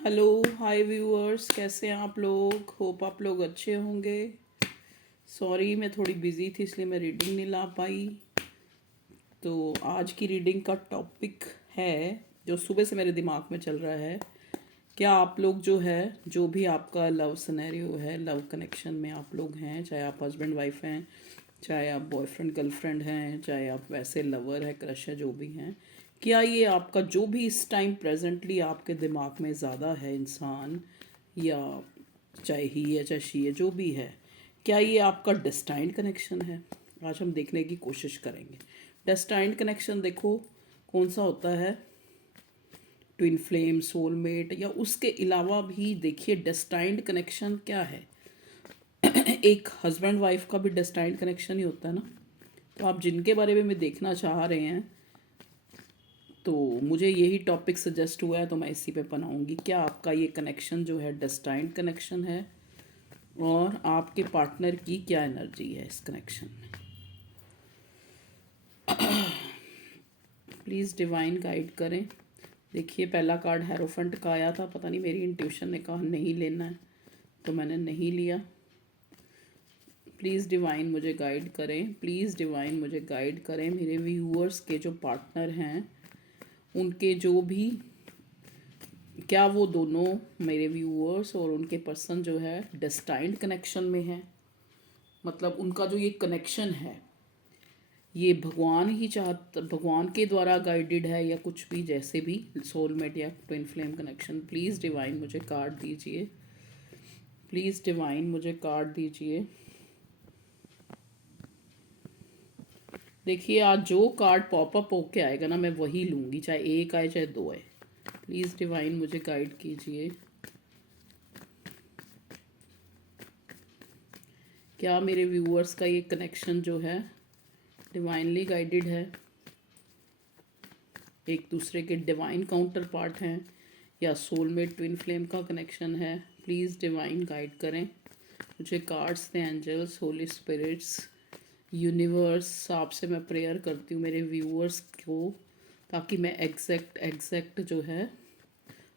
Hello hi viewers, कैसे हैं आप लोग। होप आप लोग अच्छे होंगे। सॉरी, मैं थोड़ी बिजी थी इसलिए मैं रीडिंग नहीं ला पाई। तो आज की रीडिंग का टॉपिक है जो सुबह से मेरे दिमाग में चल रहा है। क्या आप लोग जो है, जो भी आपका लव सिनेरियो है, लव कनेक्शन में आप लोग हैं, चाहे आप हस्बैंड वाइफ हैं, चाहे आप बॉयफ्रेंड गर्लफ्रेंड हैं, चाहे आप वैसे लवर है, क्रश है, जो भी हैं, क्या ये आपका जो भी इस टाइम प्रेजेंटली आपके दिमाग में ज़्यादा है इंसान, या चाहे ही है चाहे शी है, जो भी है, क्या ये आपका डेस्टाइंड कनेक्शन है। आज हम देखने की कोशिश करेंगे। डेस्टाइंड कनेक्शन देखो कौन सा होता है, ट्विन फ्लेम, सोलमेट, या उसके अलावा भी देखिए डेस्टाइंड कनेक्शन क्या है। एक हस्बैंड वाइफ का भी डेस्टाइंड कनेक्शन ही होता है ना। तो आप जिनके बारे में मैं देखना चाह रहे हैं, तो मुझे यही टॉपिक सजेस्ट हुआ है तो मैं इसी पे बनाऊंगी। क्या आपका ये कनेक्शन जो है डेस्टाइंड कनेक्शन है, और आपके पार्टनर की क्या एनर्जी है इस कनेक्शन में। प्लीज़ डिवाइन गाइड करें। देखिए पहला कार्ड हेरोफेंट का आया था, पता नहीं मेरी इंट्यूशन ने कहा नहीं लेना है तो मैंने नहीं लिया। प्लीज़ डिवाइन मुझे गाइड करें, प्लीज़ डिवाइन मुझे गाइड करें। मेरे व्यूअर्स के जो पार्टनर हैं उनके जो भी, क्या वो दोनों मेरे व्यूअर्स और उनके पर्सन जो है डेस्टाइंड कनेक्शन में है। मतलब उनका जो ये कनेक्शन है ये भगवान ही भगवान के द्वारा गाइडेड है, या कुछ भी, जैसे भी सोलमेट या twin flame connection. Please divine मुझे कार्ड दीजिए, प्लीज़ डिवाइन मुझे कार्ड दीजिए। देखिए आज जो कार्ड पॉपअप होके आएगा ना मैं वही लूँगी, चाहे एक आए चाहे दो आए। प्लीज़ डिवाइन मुझे गाइड कीजिए। क्या मेरे व्यूअर्स का ये कनेक्शन जो है डिवाइनली गाइडेड है, एक दूसरे के डिवाइन काउंटर पार्ट हैं, या सोलमेट ट्विन फ्लेम का कनेक्शन है। प्लीज़ डिवाइन गाइड करें मुझे। Cards the angels, holy spirits, universe, आपसे मैं प्रेयर करती हूँ मेरे व्यूअर्स को, ताकि मैं एग्जैक्ट जो है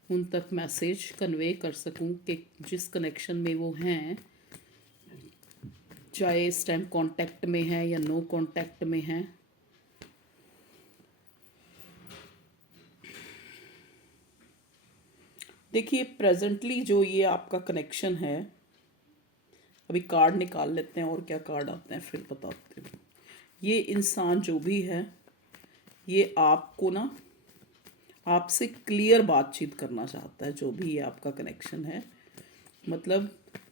उन तक मैसेज कन्वे कर सकूँ कि जिस कनेक्शन में वो हैं, चाहे इस टाइम कांटेक्ट में है या नो कांटेक्ट में है। देखिए प्रेजेंटली जो ये आपका कनेक्शन है, अभी कार्ड निकाल लेते हैं और क्या कार्ड आते हैं फिर बताते हैं। ये इंसान जो भी है ये आपको ना, आपसे क्लियर बातचीत करना चाहता है, जो भी ये आपका कनेक्शन है। मतलब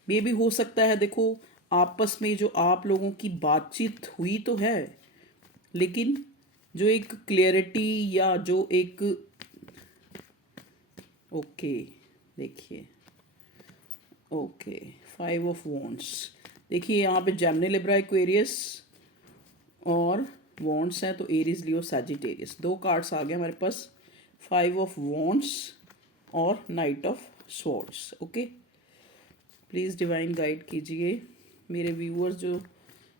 ये भी हो सकता है, देखो आपस में जो आप लोगों की बातचीत हुई तो है, लेकिन जो एक क्लियरिटी या जो एक, ओके देखिए, ओके, 5 ऑफ वॉन्ड्स। देखिए यहाँ पे जेमिनी, लिब्रा, एक्वेरियस और वॉन्ड्स हैं, तो एरीज, लियो, सैजिटेरियस। दो कार्ड्स आ गए हमारे पास, 5 ऑफ वॉन्ड्स और night of swords. Okay, please divine guide कीजिए मेरे व्यूअर्स जो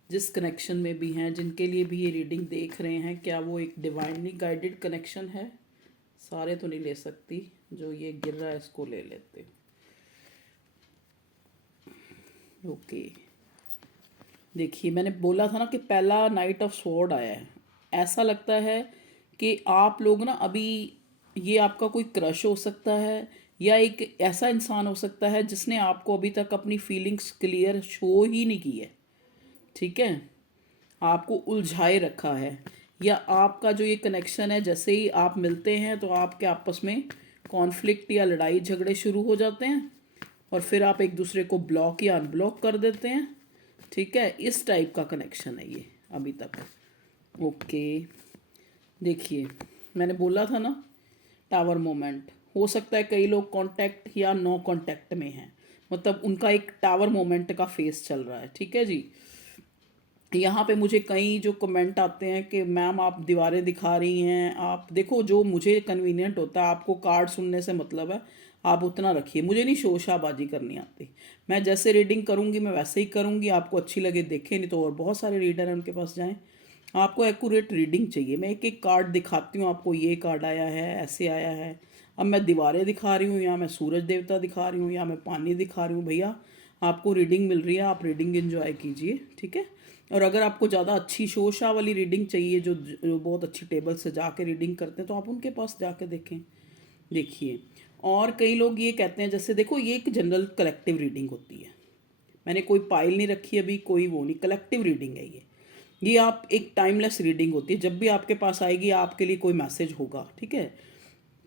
जिस कनेक्शन में भी हैं, जिनके लिए भी ये रीडिंग देख रहे हैं, क्या वो एक डिवाइनली गाइडेड कनेक्शन है। सारे तो नहीं ले सकती, जो ये गिर रहा है इसको ले लेते। ओके, देखिए मैंने बोला था ना कि पहला नाइट ऑफ स्वॉर्ड आया है। ऐसा लगता है कि आप लोग ना अभी, ये आपका कोई क्रश हो सकता है, या एक ऐसा इंसान हो सकता है जिसने आपको अभी तक अपनी फीलिंग्स क्लियर शो ही नहीं की है। ठीक है, आपको उलझाए रखा है, या आपका जो ये कनेक्शन है, जैसे ही आप मिलते हैं तो आपके आपस में कॉन्फ्लिक्ट या लड़ाई झगड़े शुरू हो जाते हैं, और फिर आप एक दूसरे को ब्लॉक या अनब्लॉक कर देते हैं। ठीक है, इस टाइप का कनेक्शन है ये अभी तक। ओके, देखिए मैंने बोला था ना, टावर मोमेंट हो सकता है, कई लोग कांटेक्ट या नो कांटेक्ट में हैं, मतलब उनका एक टावर मोमेंट का फेस चल रहा है। ठीक है जी। यहाँ पे मुझे कई जो कमेंट आते हैं कि मैम आप दीवारें दिखा रही हैं, आप देखो जो मुझे कन्वीनियंट होता है, आपको कार्ड सुनने से मतलब है, आप उतना रखिए, मुझे नहीं शोशाबाजी करनी आती। मैं जैसे रीडिंग करूँगी मैं वैसे ही करूँगी, आपको अच्छी लगे देखें, नहीं तो और बहुत सारे रीडर हैं उनके पास जाएं। आपको एक्यूरेट रीडिंग चाहिए, मैं एक एक कार्ड दिखाती हूँ आपको, ये कार्ड आया है, ऐसे आया है, अब मैं दीवारें दिखा रही हूँ, या मैं सूरज देवता दिखा रही हूँ, या मैं पानी दिखा रही हूँ, भैया आपको रीडिंग मिल रही है, आप रीडिंग एंजॉय कीजिए, ठीक है। और अगर आपको ज़्यादा अच्छी शोशा वाली रीडिंग चाहिए, जो बहुत अच्छी टेबल से जाके रीडिंग करते हैं, तो आप उनके पास जाके देखें, देखिए। और कई लोग ये कहते हैं, जैसे देखो ये एक जनरल कलेक्टिव रीडिंग होती है, मैंने कोई पाइल नहीं रखी अभी, कोई वो नहीं, कलेक्टिव रीडिंग है ये आप एक टाइमलेस रीडिंग होती है, जब भी आपके पास आएगी आपके लिए कोई मैसेज होगा, ठीक है।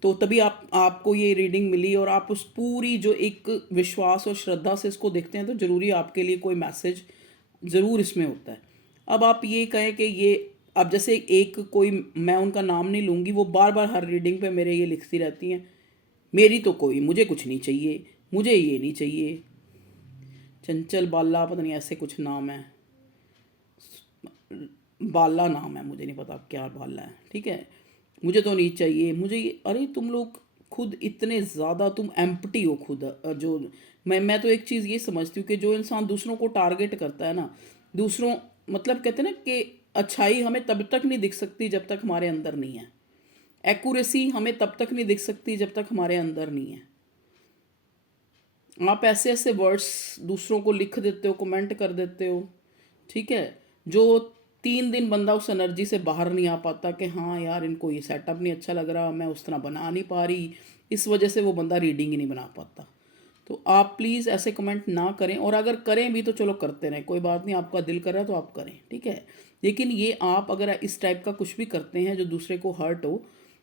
तो तभी आपको ये रीडिंग मिली, और आप उस पूरी जो एक विश्वास और श्रद्धा से इसको देखते हैं, तो ज़रूरी आपके लिए कोई मैसेज ज़रूर इसमें होता है। अब आप ये कहें कि ये, अब जैसे एक कोई, मैं उनका नाम नहीं लूँगी, वो बार बार हर रीडिंग पे मेरे ये लिखती रहती हैं, मेरी तो कोई, मुझे कुछ नहीं चाहिए, मुझे ये नहीं चाहिए, चंचल बाला पता नहीं ऐसे कुछ नाम है, बाला नाम है, मुझे नहीं पता क्या बाला है, ठीक है। मुझे तो नहीं चाहिए, मुझे ये, अरे तुम लोग खुद इतने ज़्यादा तुम एम्प्टी हो खुद। जो मैं तो एक चीज़ ये समझती हूँ कि जो इंसान दूसरों को टारगेट करता है ना, दूसरों, मतलब कहते हैं ना कि अच्छाई हमें तब तक नहीं दिख सकती जब तक हमारे अंदर नहीं है, एक्यूरेसी हमें तब तक नहीं दिख सकती जब तक हमारे अंदर नहीं है। आप ऐसे ऐसे वर्ड्स दूसरों को लिख देते हो, कमेंट कर देते हो, ठीक है, जो 3 दिन बंदा उस एनर्जी से बाहर नहीं आ पाता कि हाँ यार इनको ये सेटअप नहीं अच्छा लग रहा, मैं उस तरह बना नहीं पा रही, इस वजह से वो बंदा रीडिंग ही नहीं बना पाता। तो आप प्लीज़ ऐसे कमेंट ना करें, और अगर करें भी तो चलो करते रहें, कोई बात नहीं, आपका दिल कर रहा है तो आप करें, ठीक है। लेकिन ये आप अगर इस टाइप का कुछ भी करते हैं जो दूसरे को हर्ट हो,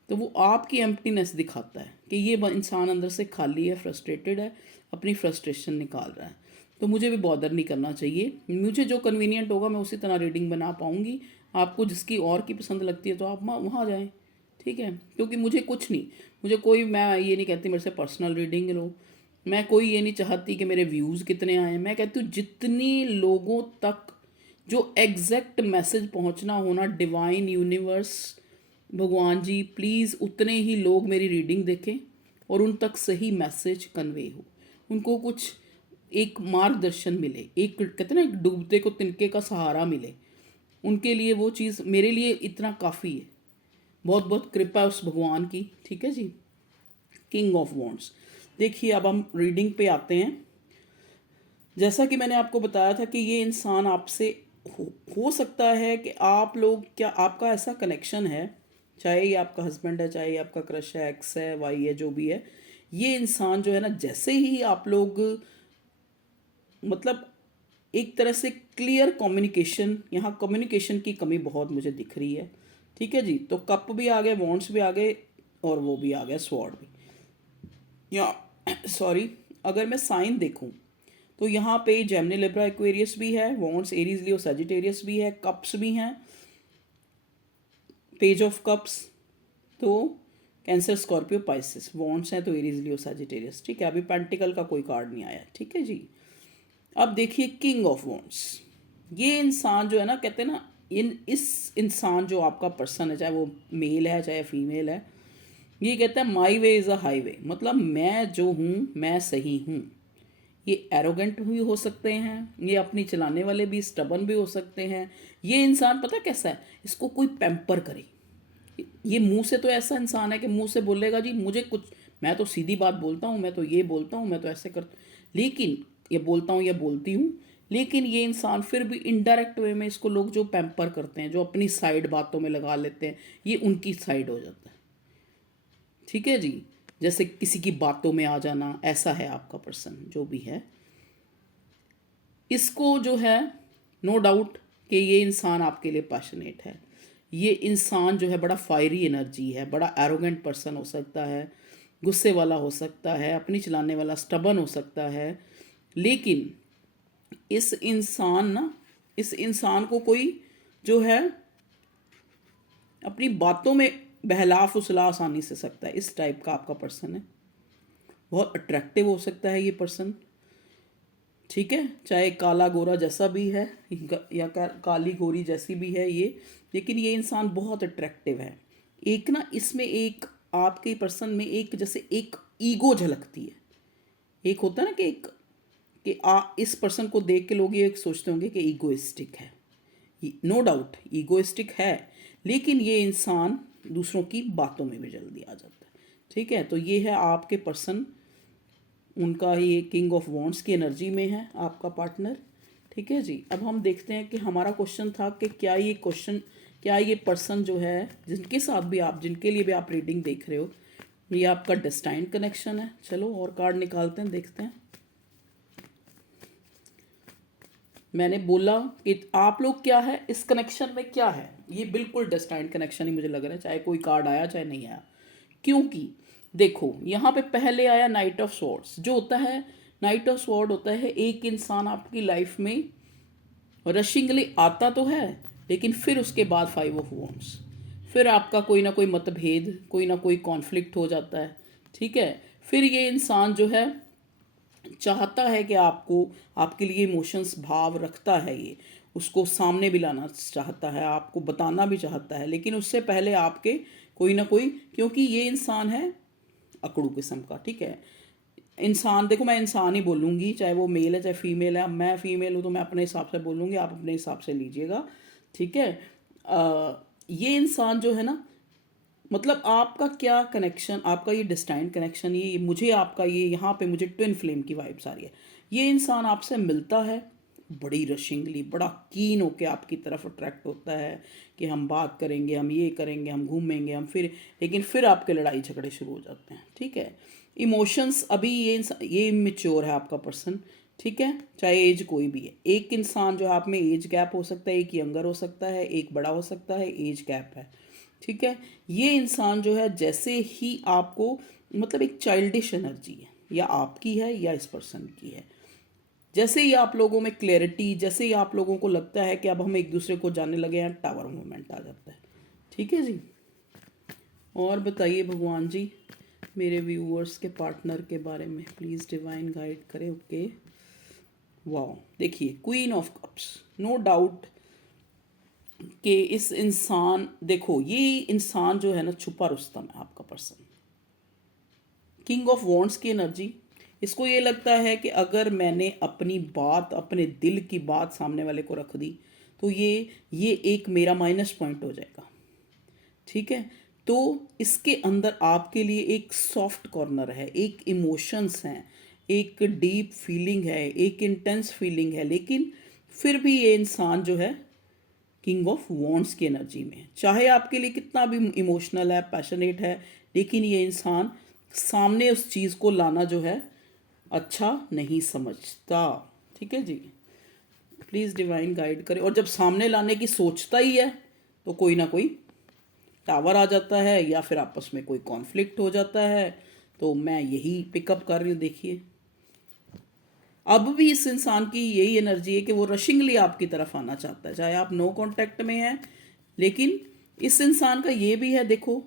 तो वो आपकी एम्प्टीनेस दिखाता है कि ये इंसान अंदर से खाली है, फ्रस्ट्रेटेड है, अपनी फ्रस्ट्रेशन निकाल रहा है। तो मुझे भी बॉदर नहीं करना चाहिए, मुझे जो कन्वीनियंट होगा मैं उसी तरह रीडिंग बना पाऊँगी। आपको जिसकी और की पसंद लगती है तो आप वहाँ जाएँ, ठीक है। क्योंकि मुझे कुछ नहीं, मुझे कोई, मैं ये नहीं कहती मेरे से पर्सनल रीडिंग लो, मैं कोई ये नहीं चाहती कि मेरे व्यूज़ कितने आए, मैं कहती हूँ जितनी लोगों तक जो एग्जैक्ट मैसेज पहुँचना होना, डिवाइन यूनिवर्स, भगवान जी प्लीज़ उतने ही लोग मेरी रीडिंग देखें और उन तक सही मैसेज कन्वे हो, उनको कुछ एक मार्गदर्शन मिले, एक कहते हैं ना एक डूबते को तिनके का सहारा मिले, उनके लिए वो चीज़ मेरे लिए इतना काफ़ी है। बहुत बहुत कृपा है उस भगवान की, ठीक है जी। किंग ऑफ वॉन्ड्स, देखिए अब हम रीडिंग पे आते हैं। जैसा कि मैंने आपको बताया था कि ये इंसान आपसे हो सकता है कि आप लोग, क्या आपका ऐसा कनेक्शन है, चाहे ये आपका हस्बैंड है, चाहे ये आपका क्रश है, एक्स है, वाई है, जो भी है, ये इंसान जो है ना, जैसे ही आप लोग, मतलब एक तरह से क्लियर कम्युनिकेशन, यहाँ कम्युनिकेशन की कमी बहुत मुझे दिख रही है, ठीक है जी। तो कप भी आ गए, वॉन्ड्स भी आ गए, और वो भी आ गया स्वॉर्ड भी, या सॉरी, अगर मैं साइन देखूं तो यहाँ पे जेमिनी लिब्रा एक्वेरियस भी है, वॉन्ड्स एरीज लियो सजिटेरियस भी है, कप्स भी हैं, पेज ऑफ कप्स, तो कैंसर स्कॉर्पियो पाइसिस, वॉन्ड्स हैं तो एरीज लियो सजिटेरियस, ठीक है। अभी पेंटिकल का कोई कार्ड नहीं आया, ठीक है जी। अब देखिए किंग ऑफ वॉन्ड्स, ये इंसान जो है ना, कहते हैं ना, इस इंसान जो आपका पर्सन है, चाहे वो मेल है चाहे फीमेल है, ये कहता है माई वे इज़ अ हाईवे, मतलब मैं जो हूँ मैं सही हूँ। ये एरोगेंट भी हो सकते हैं, ये अपनी चलाने वाले भी, स्टबन भी हो सकते हैं। ये इंसान पता कैसा है, इसको कोई पैम्पर करे, ये मुंह से तो ऐसा इंसान है कि मुंह से बोलेगा जी मुझे कुछ, मैं तो सीधी बात बोलता हूँ, मैं तो ये बोलता हूँ, मैं तो ऐसे करता, लेकिन ये बोलता हूँ या बोलती हूँ, लेकिन ये इंसान फिर भी इनडायरेक्ट वे में, इसको लोग जो पैम्पर करते हैं, जो अपनी साइड बातों में लगा लेते हैं, ये उनकी साइड हो जाता है, ठीक है जी। जैसे किसी की बातों में आ जाना, ऐसा है आपका पर्सन जो भी है। इसको जो है, नो डाउट कि ये इंसान आपके लिए पैशनेट है, ये इंसान जो है बड़ा फायरी एनर्जी है, बड़ा एरोगेंट पर्सन हो सकता है, गुस्से वाला हो सकता है, अपनी चलाने वाला, स्टबन हो सकता है, लेकिन इस इंसान को कोई जो है अपनी बातों में बहला फुसला आसानी से सकता है, इस टाइप का आपका पर्सन है। बहुत अट्रैक्टिव हो सकता है ये पर्सन, ठीक है, चाहे काला गोरा जैसा भी है, या काली गोरी जैसी भी है ये, लेकिन ये इंसान बहुत अट्रैक्टिव है। एक ना इसमें एक आपके पर्सन में एक जैसे एक ईगो झलकती है, एक होता है ना कि एक, कि इस पर्सन को देख के लोग ये सोचते होंगे कि ईगोइस्टिक है, नो डाउट ईगोइस्टिक है, लेकिन ये इंसान दूसरों की बातों में भी जल्दी आ जाता है, ठीक है, तो ये है आपके पर्सन, उनका ये किंग ऑफ वॉन्ड्स की एनर्जी में है आपका पार्टनर। ठीक है जी, अब हम देखते हैं कि हमारा क्वेश्चन था कि क्या ये पर्सन जो है, जिनके साथ भी आप, जिनके लिए भी आप रीडिंग देख रहे हो, ये आपका डेस्टाइन कनेक्शन है। चलो और कार्ड निकालते हैं, देखते हैं। मैंने बोला कि आप लोग क्या है इस कनेक्शन में, क्या है ये, बिल्कुल डेस्टाइन कनेक्शन ही मुझे लग रहा है, चाहे कोई कार्ड आया चाहे नहीं आया। क्योंकि देखो यहाँ पे पहले आया नाइट ऑफ स्वॉर्ड्स। जो होता है नाइट ऑफ स्वॉर्ड होता है, एक इंसान आपकी लाइफ में रशिंगली आता तो है, लेकिन फिर उसके बाद 5 ऑफ वॉन्ड्स, फिर आपका कोई ना कोई मतभेद, कोई ना कोई कॉन्फ्लिक्ट हो जाता है। ठीक है, फिर ये इंसान जो है चाहता है कि आपको, आपके लिए इमोशंस भाव रखता है, ये उसको सामने भी लाना चाहता है, आपको बताना भी चाहता है, लेकिन उससे पहले आपके कोई ना कोई, क्योंकि ये इंसान है अकड़ू किस्म का। ठीक है, इंसान, देखो मैं इंसान ही बोलूँगी, चाहे वो मेल है चाहे फीमेल है। मैं फीमेल हूँ तो मैं अपने हिसाब से बोलूँगी, आप अपने हिसाब से लीजिएगा। ठीक है, ये इंसान जो है ना, मतलब आपका क्या कनेक्शन, आपका ये डिस्टाइन कनेक्शन, ये मुझे आपका ये यहाँ पे मुझे ट्विन फ्लेम की वाइब्स आ रही है। ये इंसान आपसे मिलता है बड़ी रशिंगली, बड़ा कीन होके आपकी तरफ अट्रैक्ट होता है कि हम बात करेंगे, हम ये करेंगे, हम घूमेंगे, हम फिर, लेकिन फिर आपके लड़ाई झगड़े शुरू हो जाते हैं। ठीक है, इमोशंस अभी ये इमेच्योर है आपका पर्सन। ठीक है, चाहे एज कोई भी है, एक इंसान जो आप में एज गैप हो सकता है, एक यंगर हो सकता है, एक बड़ा हो सकता है, एज गैप है। ठीक है, ये इंसान जो है जैसे ही आपको, मतलब एक चाइल्डिश एनर्जी है, या आपकी है या इस पर्सन की है। जैसे ही आप लोगों में क्लैरिटी, जैसे ही आप लोगों को लगता है कि अब हम एक दूसरे को जानने लगे हैं, टावर मूवमेंट आ जाता है। ठीक है जी, और बताइए भगवान जी मेरे व्यूअर्स के पार्टनर के बारे में, प्लीज़ डिवाइन गाइड करें। ओके, वाह, देखिए queen of cups, no doubt कि इस इंसान, देखो ये इंसान जो है ना, छुपा रुस्तम है आपका पर्सन, किंग ऑफ वॉन्ड्स की एनर्जी। इसको ये लगता है कि अगर मैंने अपनी बात, अपने दिल की बात सामने वाले को रख दी, तो ये एक मेरा माइनस पॉइंट हो जाएगा। ठीक है, तो इसके अंदर आपके लिए एक सॉफ्ट कॉर्नर है, एक इमोशंस हैं, एक डीप फीलिंग है, एक इंटेंस फीलिंग है, लेकिन फिर भी ये इंसान जो है किंग ऑफ वॉन्ड्स की एनर्जी में, चाहे आपके लिए कितना भी इमोशनल है, पैशनेट है, लेकिन ये इंसान सामने उस चीज़ को लाना जो है अच्छा नहीं समझता। ठीक है जी, प्लीज़ डिवाइन गाइड करें। और जब सामने लाने की सोचता ही है तो कोई ना कोई टावर आ जाता है, या फिर आपस में कोई कॉन्फ्लिक्ट हो जाता है। तो मैं यही पिकअप कर रही हूँ। देखिए अब भी इस इंसान की यही एनर्जी है कि वो रशिंगली आपकी तरफ आना चाहता है, चाहे आप नो कांटेक्ट में हैं, लेकिन इस इंसान का ये भी है, देखो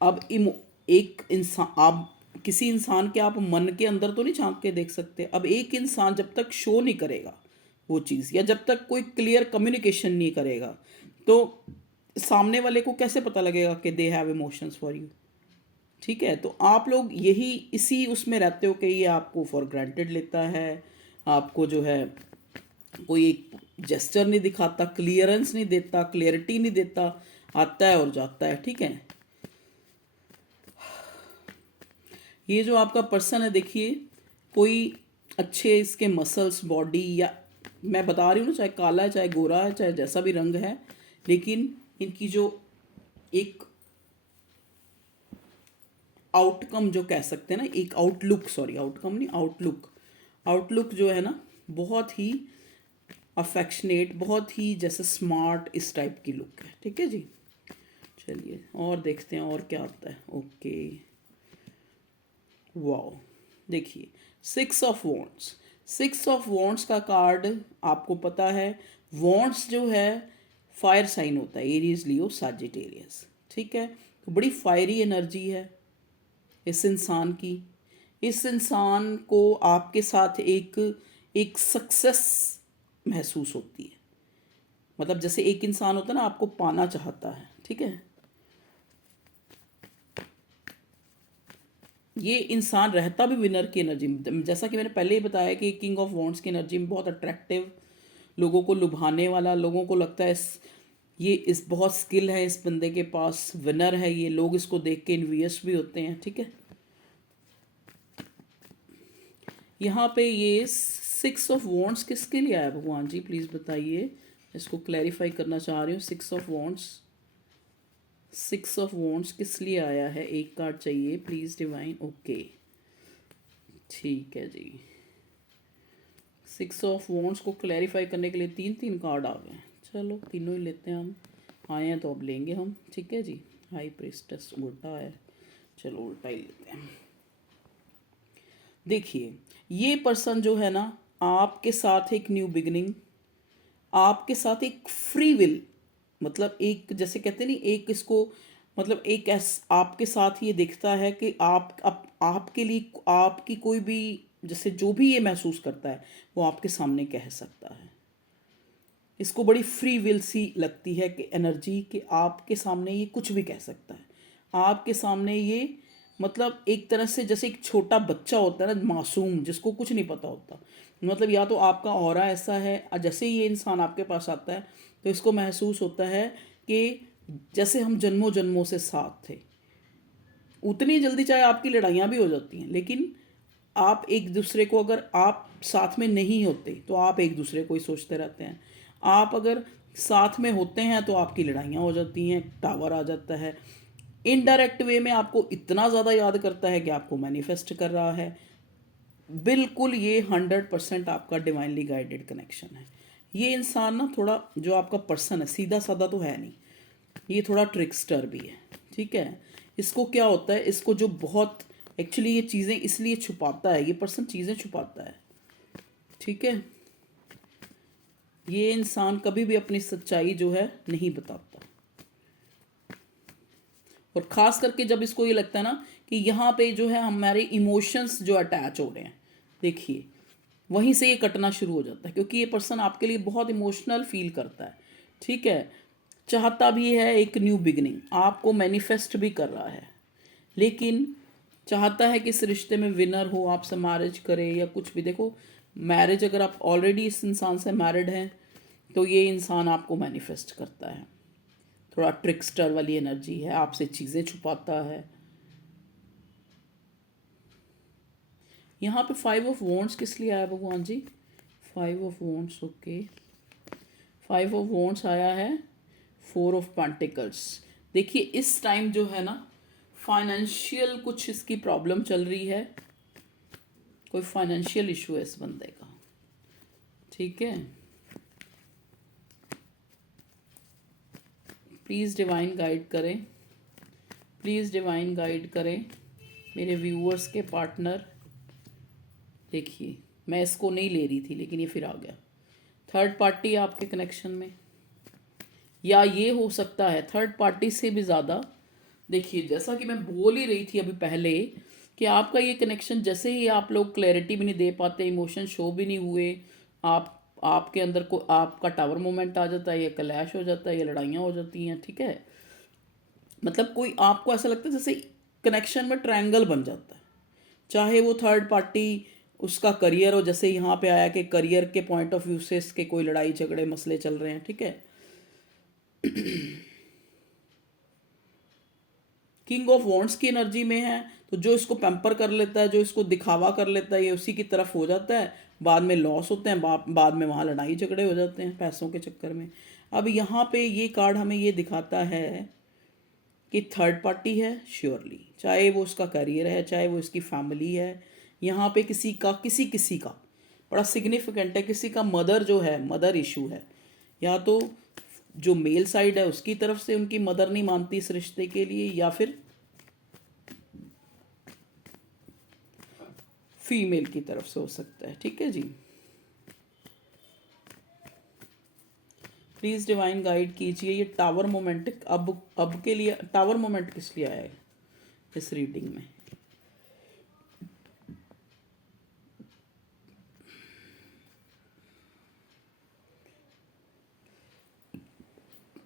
अब एक इंसान, आप किसी इंसान के आप मन के अंदर तो नहीं झांक के देख सकते। अब एक इंसान जब तक शो नहीं करेगा वो चीज़, या जब तक कोई क्लियर कम्युनिकेशन नहीं करेगा, तो सामने वाले को कैसे पता लगेगा कि they have emotions for you. ठीक है, तो आप लोग यही इसी उसमें रहते हो कि ये आपको फॉर ग्रांटेड लेता है, आपको जो है कोई एक जेस्चर नहीं दिखाता, क्लियरेंस नहीं देता, क्लियरिटी नहीं देता, आता है और जाता है। ठीक है, ये जो आपका पर्सन है, देखिए कोई अच्छे इसके मसल्स, बॉडी, या मैं बता रही हूँ ना, चाहे काला है चाहे गोरा है चाहे जैसा भी रंग है, लेकिन इनकी जो एक आउटकम जो कह सकते हैं ना, एक आउटलुक, सॉरी आउटकम नहीं, आउटलुक जो है ना, बहुत ही अफेक्शनेट, बहुत ही जैसे स्मार्ट, इस टाइप की लुक है। ठीक है जी, चलिए और देखते हैं और क्या आता है। ओके, वाओ, देखिए 6 ऑफ वॉन्ड्स, 6 ऑफ वॉन्ड्स का कार्ड आपको पता है, वॉन्ड्स जो है फायर साइन होता है, एरीज, लियो, सजिटेरियस। ठीक है, तो बड़ी फायरी एनर्जी है इस इंसान की। इस इंसान को आपके साथ एक एक सक्सेस महसूस होती है, मतलब जैसे एक इंसान होता है ना, आपको पाना चाहता है। ठीक है, ये इंसान रहता भी विनर की एनर्जी में, जैसा कि मैंने पहले ही बताया कि किंग ऑफ वॉन्ड्स की एनर्जी में बहुत अट्रैक्टिव, लोगों को लुभाने वाला, लोगों को लगता है ये इस बहुत स्किल है इस बंदे के पास, विनर है ये, लोग इसको देख के इन्वियस भी होते हैं, ठीक है। यहाँ पे ये 6 ऑफ वॉन्ड्स किसके लिए आया भगवान जी, प्लीज़ बताइए, इसको क्लैरिफाई करना चाह रही हूँ। 6 ऑफ वॉन्ड्स किस लिए आया है, एक कार्ड चाहिए प्लीज़ डिवाइन। ओके ठीक है जी, 6 ऑफ वॉन्ड्स को क्लैरिफाई करने के लिए 3 कार्ड आ गए हैं। चलो तीनों ही लेते हैं हम, आए हैं तो अब लेंगे हम, ठीक है जी। हाई प्रीस्टेस उल्टा है, चलो उल्टा ही लेते हैं। देखिए ये पर्सन जो है ना, आपके साथ एक न्यू बिगिनिंग, आपके साथ एक फ्री विल, मतलब एक जैसे कहते नहीं, एक इसको मतलब एक आपके साथ ये दिखता है कि आपके लिए आपकी कोई भी, जैसे जो भी ये महसूस करता है वो आपके सामने कह सकता है। इसको बड़ी फ्री विल सी लगती है कि एनर्जी कि आपके सामने ये कुछ भी कह सकता है। आपके सामने ये मतलब एक तरह से जैसे एक छोटा बच्चा होता है ना, मासूम, जिसको कुछ नहीं पता होता, मतलब या तो आपका ऑरा ऐसा है, जैसे ही ये इंसान आपके पास आता है तो इसको महसूस होता है कि जैसे हम जन्मों जन्मों से साथ थे। उतनी जल्दी चाहे आपकी लड़ाइयाँ भी हो जाती हैं, लेकिन आप एक दूसरे को, अगर आप साथ में नहीं होते तो आप एक दूसरे को ही सोचते रहते हैं। आप अगर साथ में होते हैं तो आपकी लड़ाइयाँ हो जाती हैं, टावर आ जाता है। इनडायरेक्ट वे में आपको इतना ज़्यादा याद करता है कि आपको मैनिफेस्ट कर रहा है। बिल्कुल ये 100% आपका डिवाइनली गाइडेड कनेक्शन है। ये इंसान ना थोड़ा, जो आपका पर्सन है, सीधा साधा तो है नहीं, ये थोड़ा ट्रिक्स्टर भी है, ठीक है। इसको क्या होता है, इसको जो बहुत एक्चुअली ये चीज़ें इसलिए छुपाता है, ये पर्सन चीज़ें छुपाता है, ठीक है। ये इंसान कभी भी अपनी सच्चाई जो है नहीं बताता, और ख़ास करके जब इसको ये लगता है ना कि यहाँ पे जो है हमारे इमोशंस जो अटैच हो रहे हैं, देखिए वहीं से ये कटना शुरू हो जाता है, क्योंकि ये पर्सन आपके लिए बहुत इमोशनल फील करता है, ठीक है। चाहता भी है एक न्यू बिगनिंग, आपको मैनिफेस्ट भी कर रहा है, लेकिन चाहता है कि इस रिश्ते में विनर हो, आपसे मैरिज करे या कुछ भी। देखो मैरिज, अगर आप ऑलरेडी इस इंसान से मैरिड हैं तो ये इंसान आपको मैनिफेस्ट करता है। थोड़ा ट्रिक्स्टर वाली एनर्जी है, आपसे चीज़ें छुपाता है। यहाँ पे 5 ऑफ वॉन्ड्स किस लिए आया भगवान जी, 5 of wands, okay. 5 of wands आया है 4 ऑफ पेंटिकल्स। देखिए इस टाइम जो है ना, फाइनेंशियल कुछ इसकी प्रॉब्लम चल रही है, कोई फाइनेंशियल इशू है इस बंदे का, ठीक है। प्लीज़ डिवाइन गाइड करें, प्लीज़ डिवाइन गाइड करें मेरे व्यूअर्स के पार्टनर। देखिए मैं इसको नहीं ले रही थी, लेकिन ये फिर आ गया। थर्ड पार्टी आपके कनेक्शन में, या ये हो सकता है थर्ड पार्टी से भी ज़्यादा। देखिए जैसा कि मैं बोल ही रही थी अभी पहले कि आपका ये कनेक्शन, जैसे ही आप लोग क्लैरिटी भी नहीं दे पाते, इमोशन शो भी नहीं हुए, आपके अंदर को आपका टावर मोमेंट आ जाता है, या क्लैश हो जाता है, या लड़ाइयाँ हो जाती हैं, ठीक है। मतलब कोई आपको ऐसा लगता है जैसे कनेक्शन में ट्रायंगल बन जाता है, चाहे वो थर्ड पार्टी उसका करियर हो, जैसे यहाँ पे आया कि करियर के पॉइंट ऑफ व्यू से इसके कोई लड़ाई झगड़े मसले चल रहे हैं, ठीक है। किंग ऑफ वॉन्ड्स की एनर्जी में है, तो जो इसको पैम्पर कर लेता है, जो इसको दिखावा कर लेता है, ये उसी की तरफ हो जाता है, बाद में लॉस होते हैं, बाद में वहाँ लड़ाई झगड़े हो जाते हैं पैसों के चक्कर में। अब यहाँ पे ये कार्ड हमें ये दिखाता है कि थर्ड पार्टी है श्योरली, चाहे वो उसका करियर है, चाहे वो इसकी फैमिली है। यहाँ पे किसी का बड़ा सिग्निफिकेंट है, किसी का मदर जो है, मदर इशू है, या तो जो मेल साइड है उसकी तरफ से उनकी मदर नहीं मानती इस रिश्ते के लिए, या फिर फीमेल की तरफ से हो सकता है, ठीक है जी। प्लीज़ डिवाइन गाइड कीजिए ये टावर मोमेंट अब के लिए, टावर मोमेंट किस लिए आया है इस रीडिंग में।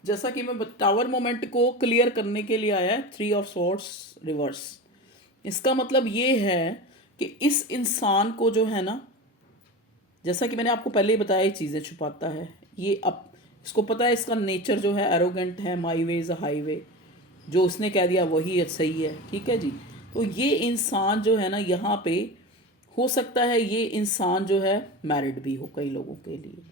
जैसा कि मैं टावर मोमेंट को क्लियर करने के लिए आया है 3 ऑफ सॉर्ड्स रिवर्स। इसका मतलब ये है कि इस इंसान को जो है ना, जैसा कि मैंने आपको पहले ही बताया, ये चीज़ें छुपाता है, ये इसको पता है इसका नेचर जो है एरोगेंट है, माई वे इज़ अ हाईवे, जो उसने कह दिया वही सही है, ठीक है जी। तो ये इंसान जो है ना यहाँ पे, हो सकता है ये इंसान जो है मैरिड भी हो कई लोगों के लिए,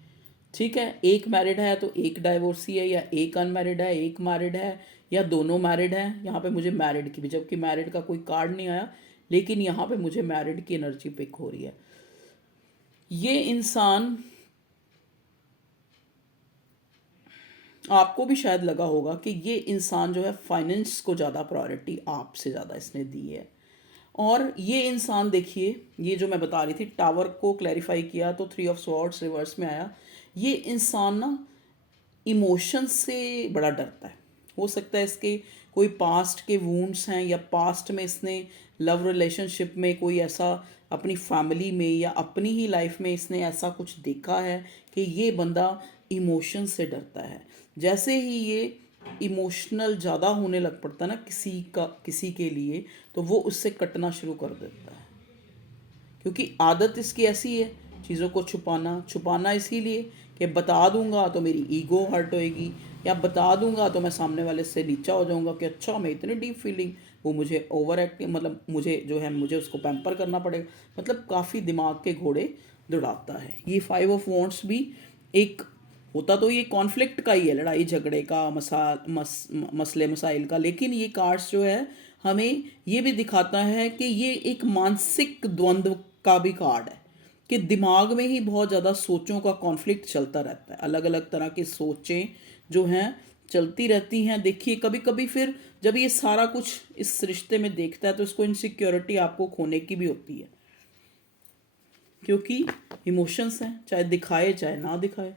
ठीक है। एक मैरिड है तो एक डाइवोर्सी है, या एक अनमैरिड है एक मैरिड है, या दोनों मैरिड हैं। यहाँ पे मुझे मैरिड की भी, जबकि मैरिड का कोई कार्ड नहीं आया, लेकिन यहाँ पे मुझे मैरिड की एनर्जी पिक हो रही है। ये इंसान, आपको भी शायद लगा होगा कि ये इंसान जो है फाइनेंस को ज़्यादा प्रायोरिटी आपसे ज़्यादा इसने दी है। और ये इंसान देखिए, ये जो मैं बता रही थी टावर को क्लैरिफाई किया तो 3 ऑफ स्वॉर्ड्स रिवर्स में आया। ये इंसान ना इमोशन से बड़ा डरता है। हो सकता है इसके कोई पास्ट के वूंड्स हैं, या पास्ट में इसने लव रिलेशनशिप में कोई ऐसा, अपनी फैमिली में या अपनी ही लाइफ में इसने ऐसा कुछ देखा है कि ये बंदा इमोशन से डरता है। जैसे ही ये इमोशनल ज़्यादा होने लग पड़ता है ना किसी के लिए, तो वो उससे कटना शुरू कर देता है, क्योंकि आदत इसकी ऐसी है चीज़ों को छुपाना। छुपाना इसीलिए कि बता दूंगा तो मेरी ईगो हर्ट होएगी, या बता दूंगा तो मैं सामने वाले से नीचा हो जाऊंगा कि अच्छा मैं इतनी डीप फीलिंग, वो मुझे ओवर एक्टिंग, मतलब मुझे जो है मुझे उसको पैम्पर करना पड़ेगा। मतलब काफ़ी दिमाग के घोड़े दौड़ाता है। ये 5 ऑफ वॉन्ड्स भी एक होता तो ये कॉन्फ्लिक्ट का ही है, लड़ाई झगड़े का, मसले मसाइल का, लेकिन ये कार्ड्स जो है हमें ये भी दिखाता है कि ये एक मानसिक द्वंद्व का भी कार्ड है, कि दिमाग में ही बहुत ज़्यादा सोचों का कॉन्फ्लिक्ट चलता रहता है। अलग अलग तरह की सोचें जो हैं चलती रहती हैं। देखिए कभी कभी फिर जब ये सारा कुछ इस रिश्ते में देखता है तो इसको इनसिक्योरिटी आपको खोने की भी होती है, क्योंकि इमोशंस हैं, चाहे दिखाए चाहे ना दिखाए,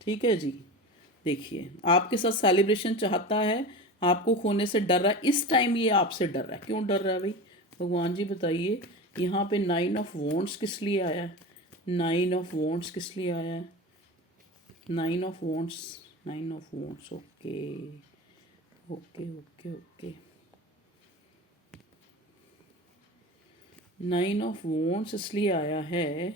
ठीक है जी। देखिए आपके साथ सेलिब्रेशन चाहता है, आपको खोने से डर रहा है। इस टाइम ये आपसे डर रहा है, क्यों डर रहा है भाई भगवान जी बताइए। यहाँ पे 9 ऑफ वॉन्ड्स किस लिए आया है? 9 ऑफ वॉन्ड्स किस लिए आया है? 9 of wands, 9 of wands, okay okay okay okay. 9 of wands इसलिए आया है,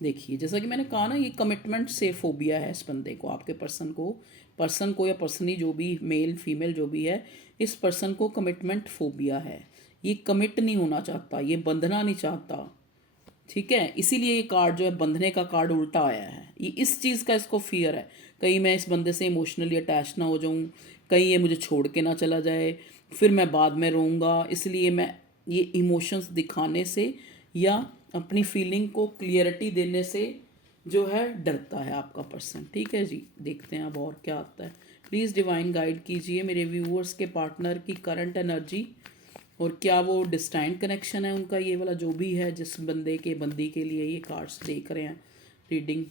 देखिए जैसा कि मैंने कहा ना, ये कमिटमेंट से फोबिया है इस बंदे को, आपके पर्सन को या पर्सनी जो भी मेल फीमेल जो भी है, इस पर्सन को कमिटमेंट फोबिया है। ये कमिट नहीं होना चाहता, ये बंधना नहीं चाहता, ठीक है। इसीलिए ये कार्ड जो है बंधने का कार्ड उल्टा आया है। ये इस चीज़ का इसको फियर है, कहीं मैं इस बंदे से इमोशनली अटैच ना हो जाऊं, कहीं ये मुझे छोड़ के ना चला जाए, फिर मैं बाद में रोऊंगा। इसलिए मैं ये इमोशंस दिखाने से या अपनी फीलिंग को क्लियरिटी देने से जो है डरता है आपका पर्सन, ठीक है जी। देखते हैं अब और क्या आता है। प्लीज़ डिवाइन गाइड कीजिए मेरे व्यूअर्स के पार्टनर की करंट एनर्जी, और क्या वो डिस्टाइंट कनेक्शन है उनका, ये वाला जो भी है जिस बंदे के बंदी के लिए ये कार्ड्स देख रहे हैं रीडिंग।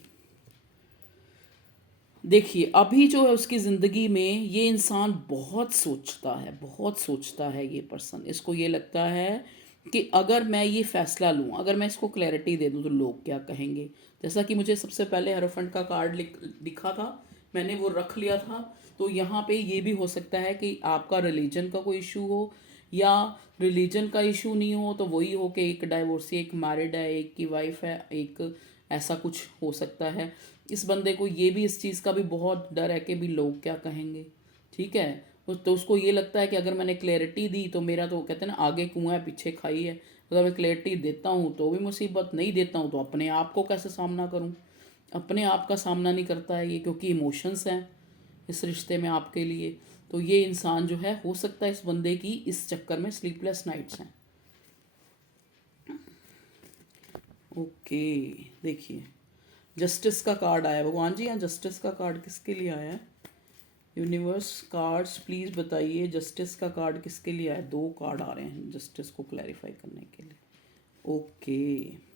देखिए अभी जो है उसकी ज़िंदगी में ये इंसान बहुत सोचता है, बहुत सोचता है ये पर्सन। इसको ये लगता है कि अगर मैं ये फ़ैसला लूँ, अगर मैं इसको क्लैरिटी दे दूँ तो लोग क्या कहेंगे। जैसा कि मुझे सबसे पहले हेरोफेंट का कार्ड दिखा था, मैंने वो रख लिया था। तो यहाँ पे ये भी हो सकता है कि आपका रिलीजन का कोई इशू हो, या रिलीजन का इशू नहीं हो तो वही हो कि एक डाइवोर्सी, एक मैरिड है, एक की वाइफ है, एक ऐसा कुछ हो सकता है। इस बंदे को ये भी इस चीज़ का भी बहुत डर है कि भी लोग क्या कहेंगे, ठीक है। तो उसको ये लगता है कि अगर मैंने क्लैरिटी दी तो मेरा, तो कहते हैं ना आगे कुआं है पीछे खाई है, अगर मैं क्लैरिटी देता हूँ तो भी मुसीबत, नहीं देता हूँ तो अपने आप को कैसे सामना करूँ। अपने आप का सामना नहीं करता है ये, क्योंकि इमोशंस हैं इस रिश्ते में आपके लिए। तो ये इंसान जो है, हो सकता है इस बंदे की इस चक्कर में स्लीपलेस नाइट्स हैं। ओके देखिए जस्टिस का कार्ड आया भगवान जी। यहाँ जस्टिस का कार्ड किसके लिए आया है? यूनिवर्स कार्ड्स प्लीज़ बताइए जस्टिस का कार्ड किसके लिए आया? 2 कार्ड आ रहे हैं जस्टिस को क्लैरिफाई करने के लिए। ओके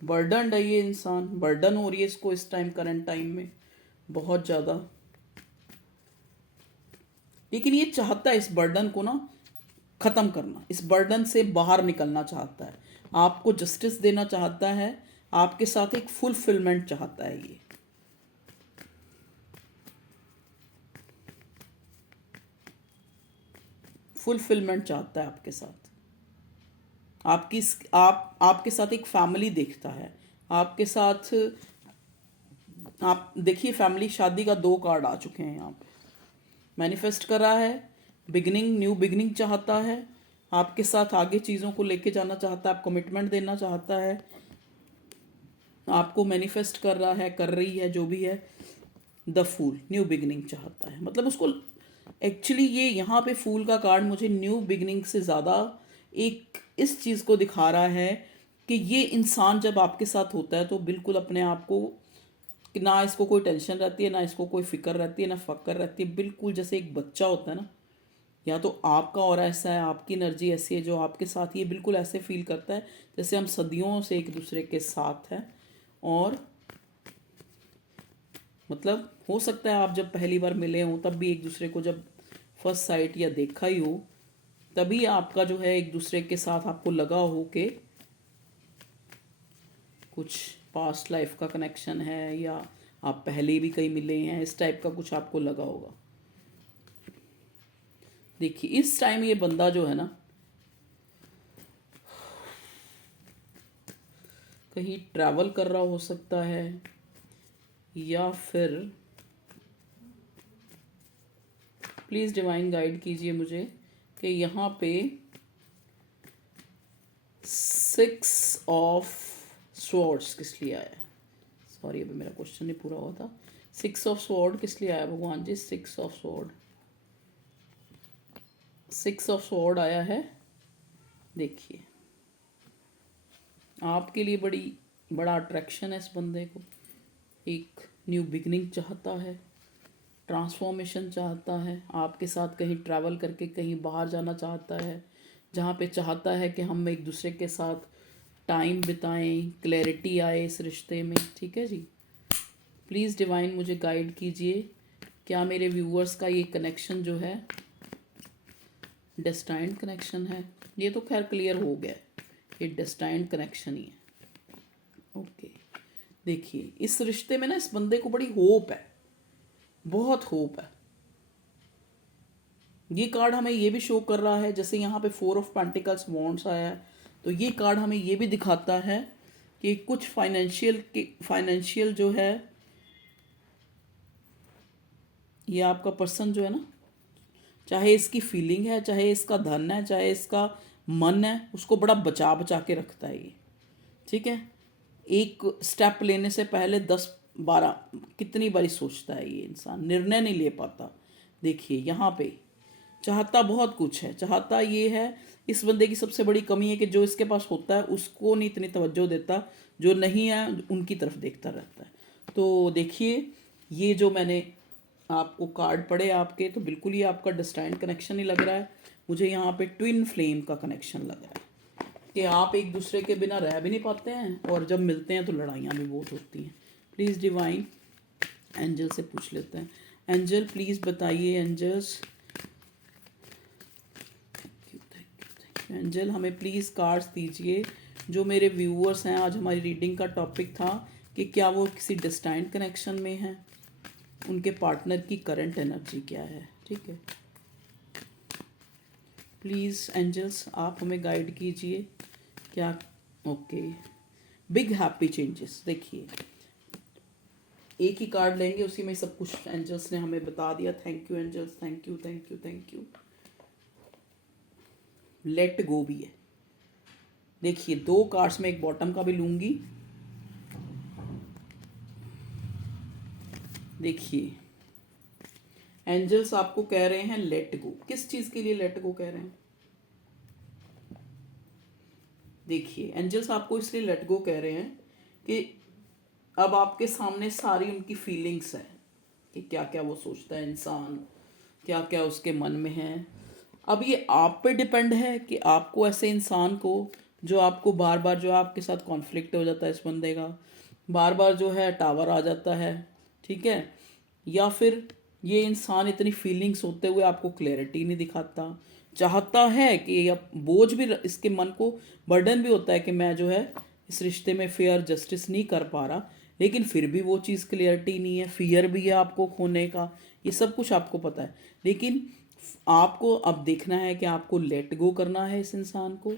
बर्डन है ये इंसान, बर्डन हो रही है इसको इस टाइम, करंट टाइम में बहुत ज़्यादा। लेकिन ये चाहता है इस बर्डन को ना ख़त्म करना, इस बर्डन से बाहर निकलना चाहता है, आपको जस्टिस देना चाहता है, आपके साथ एक फुलफिलमेंट चाहता है। ये फुलफिलमेंट चाहता है आपके साथ। आपके साथ एक फैमिली देखता है, आपके साथ। आप देखिए फैमिली, शादी का 2 कार्ड आ चुके हैं यहाँ पे। मैनिफेस्ट कर रहा है, बिगनिंग, न्यू बिगनिंग चाहता है, आपके साथ आगे चीज़ों को लेके जाना चाहता है, आप कमिटमेंट देना चाहता है, आपको मैनिफेस्ट कर रहा है, कर रही है, जो भी है। द फूल, न्यू बिगनिंग चाहता है, मतलब उसको एक्चुअली ये यहाँ पे फूल का कार्ड मुझे न्यू बिगनिंग से ज़्यादा एक इस चीज़ को दिखा रहा है कि ये इंसान जब आपके साथ होता है तो बिल्कुल अपने आप को, कि ना इसको कोई टेंशन रहती है, ना इसको कोई फिक्र रहती है, ना फक्र रहती है, बिल्कुल जैसे एक बच्चा होता है ना। या तो आपका और ऐसा है, आपकी एनर्जी ऐसी है जो आपके साथ ये बिल्कुल ऐसे फील करता है जैसे हम सदियों से एक दूसरे के साथ हैं। और मतलब हो सकता है आप जब पहली बार मिले हों तब भी एक दूसरे को जब फर्स्ट साइट या देखा ही हो, तभी आपका जो है एक दूसरे के साथ आपको लगा हो कि कुछ पास्ट लाइफ का कनेक्शन है, या आप पहले भी कहीं मिले हैं, इस टाइप का कुछ आपको लगा होगा। देखिए इस टाइम ये बंदा जो है ना, कहीं ट्रैवल कर रहा हो सकता है, या फिर प्लीज़ डिवाइन गाइड कीजिए मुझे कि यहाँ पे 6 ऑफ स्वॉर्ड्स किस लिए आया है। सॉरी अभी मेरा क्वेश्चन नहीं पूरा हुआ था। 6 ऑफ स्वॉर्ड किस लिए आया भगवान जी? 6 ऑफ स्वॉर्ड, 6 ऑफ स्वॉर्ड आया है। देखिए आपके लिए बड़ा अट्रैक्शन है इस बंदे को, एक न्यू बिगनिंग चाहता है, ट्रांसफॉर्मेशन चाहता है, आपके साथ कहीं ट्रैवल करके कहीं बाहर जाना चाहता है, जहाँ पे चाहता है कि हम एक दूसरे के साथ टाइम बिताएं, क्लैरिटी आए इस रिश्ते में। ठीक है जी, प्लीज़ डिवाइन मुझे गाइड कीजिए, क्या मेरे व्यूअर्स का ये कनेक्शन जो है डेस्टाइन्ड कनेक्शन है? ये तो खैर क्लियर हो गया, ये डेस्टाइन्ड कनेक्शन ही है। ओके देखिए इस रिश्ते में ना इस बंदे को बड़ी होप है, बहुत होप है। ये कार्ड हमें ये भी शो कर रहा है, जैसे यहाँ पे 4 ऑफ पेंटिकल्स वॉन्ड्स आया है, तो ये कार्ड हमें ये भी दिखाता है कि कुछ फाइनेंशियल जो है, ये आपका पर्सन जो है ना, चाहे इसकी फीलिंग है, चाहे इसका धन है, चाहे इसका मन है, उसको बड़ा बचा बचा के रखता है ये। ठीक है, एक स्टेप लेने से पहले 10-12 कितनी बारी सोचता है ये इंसान, निर्णय नहीं ले पाता। देखिए यहाँ पे चाहता बहुत कुछ है, चाहता ये है। इस बंदे की सबसे बड़ी कमी है कि जो इसके पास होता है उसको नहीं इतनी तवज्जो देता, जो नहीं है उनकी तरफ देखता रहता है। तो देखिए ये जो मैंने आपको कार्ड पढ़े आपके, तो बिल्कुल ये आपका डेस्टाइन्ड कनेक्शन ही लग रहा है मुझे। यहाँ पे ट्विन फ्लेम का कनेक्शन लग रहा है कि आप एक दूसरे के बिना रह भी नहीं पाते हैं, और जब मिलते हैं तो लड़ाइयाँ भी बहुत होती हैं। प्लीज़ डिवाइन एंजल से पूछ लेते हैं। एंजल प्लीज़ बताइए, एंजल्स एंजल हमें प्लीज़ कार्ड्स दीजिए। जो मेरे व्यूअर्स हैं, आज हमारी रीडिंग का टॉपिक था कि क्या वो किसी डेस्टाइन्ड कनेक्शन में हैं, उनके पार्टनर की करंट एनर्जी क्या है। ठीक है, प्लीज़ एंजल्स आप हमें गाइड कीजिए क्या। Okay, big happy changes. देखिए एक ही कार्ड लेंगे, उसी में सब कुछ एंजल्स ने हमें बता दिया। Thank you angels, thank you thank you thank you. Let go भी है। देखिए 2 कार्ड्स में एक बॉटम का भी लूंगी। देखिए एंजल्स आपको कह रहे हैं लेट गो। किस चीज़ के लिए लेट गो कह रहे हैं? देखिए एंजल्स आपको इसलिए लेट गो कह रहे हैं कि अब आपके सामने सारी उनकी फीलिंग्स हैं कि क्या क्या वो सोचता है इंसान, क्या क्या उसके मन में है। अब ये आप पे डिपेंड है कि आपको ऐसे इंसान को, जो आपको बार बार, जो आपके साथ कॉन्फ्लिक्ट हो जाता है इस बंदे का, बार बार जो है टावर आ जाता है, ठीक है, या फिर ये इंसान इतनी फीलिंग्स होते हुए आपको क्लैरिटी नहीं दिखाता, चाहता है कि अब बोझ भी इसके मन को बर्डन भी होता है कि मैं जो है इस रिश्ते में फेयर जस्टिस नहीं कर पा रहा, लेकिन फिर भी वो चीज़ क्लियरिटी नहीं है, फियर भी है आपको खोने का, ये सब कुछ आपको पता है। लेकिन आपको अब देखना है कि आपको लेट गो करना है इस इंसान को,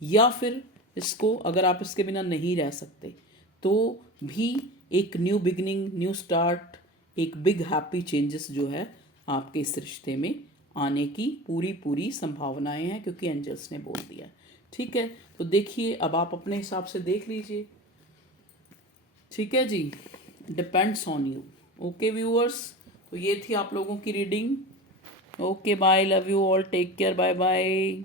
या फिर इसको अगर आप इसके बिना नहीं रह सकते तो भी एक न्यू बिगनिंग, न्यू स्टार्ट, एक बिग हैप्पी चेंजेस जो है आपके इस रिश्ते में आने की पूरी पूरी संभावनाएं हैं, क्योंकि एंजल्स ने बोल दिया। ठीक है, तो देखिए अब आप अपने हिसाब से देख लीजिए। ठीक है जी, depends on you. Okay viewers, तो ये थी आप लोगों की reading. Okay bye, love you all, take care, bye bye.